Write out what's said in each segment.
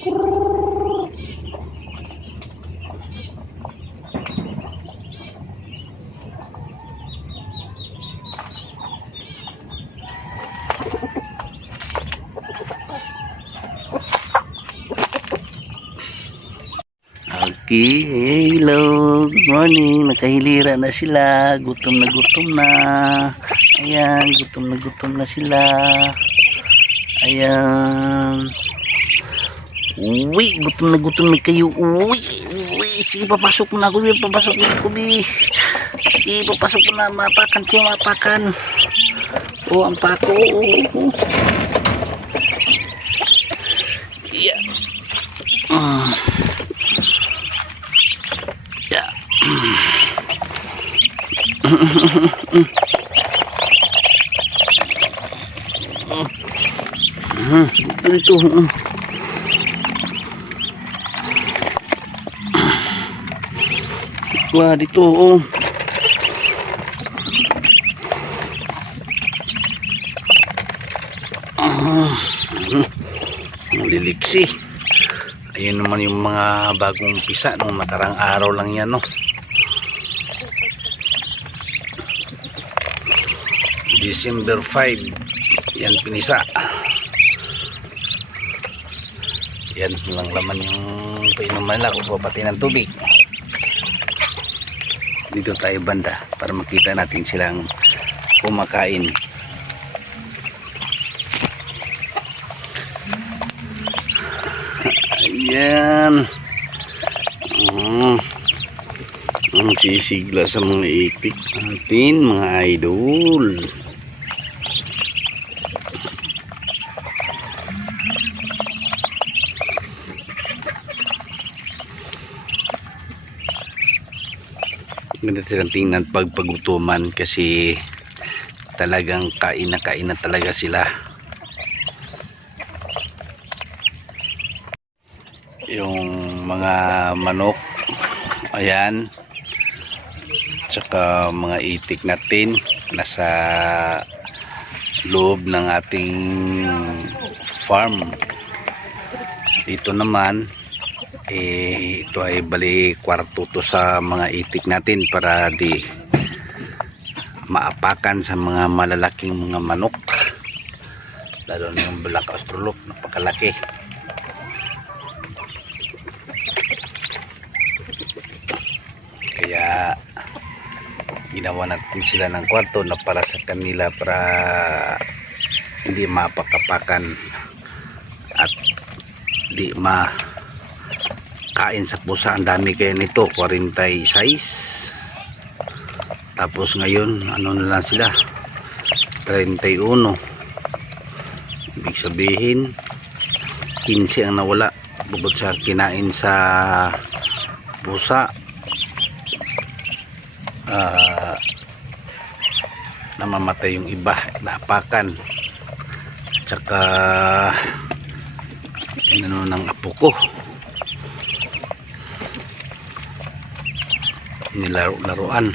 Okay, hello, good morning. Nakahilira na sila. Gutom na gutom na. Ayan, gutom na sila. Ayan. Uy, gutom na kayo. Uy, sige, papasok na ako. Papasok na ako. Sige, papasok na. Mapakan kayo, mapakan. Oh, ang pako. Yeah. Ito. Wah, dito oh. Liliksi. Ayun naman yung mga bagong pisa nung nakarang araw lang yan, no. December 5 yan pinisa. Yan lang laman yung painuman nila kung papati ng tubig. Dito tayo banda para makita natin silang kumakain. Ayan. Ang sisigla sa mga itik natin, mga idol. Ganda silang tingnan pag pagutuman kasi talagang kain na talaga sila. Yung mga manok, ayan, tsaka mga itik natin nasa loob ng ating farm. Dito naman ito ay bali kwarto to sa mga itik natin para di maapakan sa mga malalaking mga manok, lalo na yung Black Australorp, napakalaki. Kaya ginawa natin sila ng kwarto na para sa kanila, para hindi mapakapakan at di kain sa pusa. Ang dami kaya nito, 46. Tapos ngayon ano na lang sila, 31. Ibig sabihin 15 ang nawala bukod sa kinain sa pusa. Namamatay yung iba, naapakan. Tsaka inano ng apo ko, nilaro-laruan.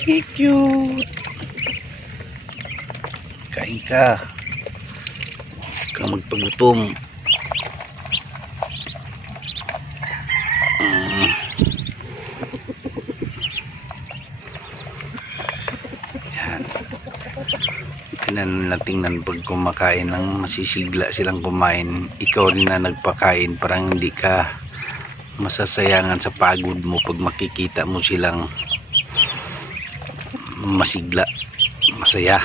Cute. Kain ka. Huwag kang magpagutom. Yan. Tingnan pag kumakain ng masisigla silang kumain. Ikaw rin na nagpakain, parang hindi ka masasayangan sa pagod mo pag makikita mo silang masigla, masaya.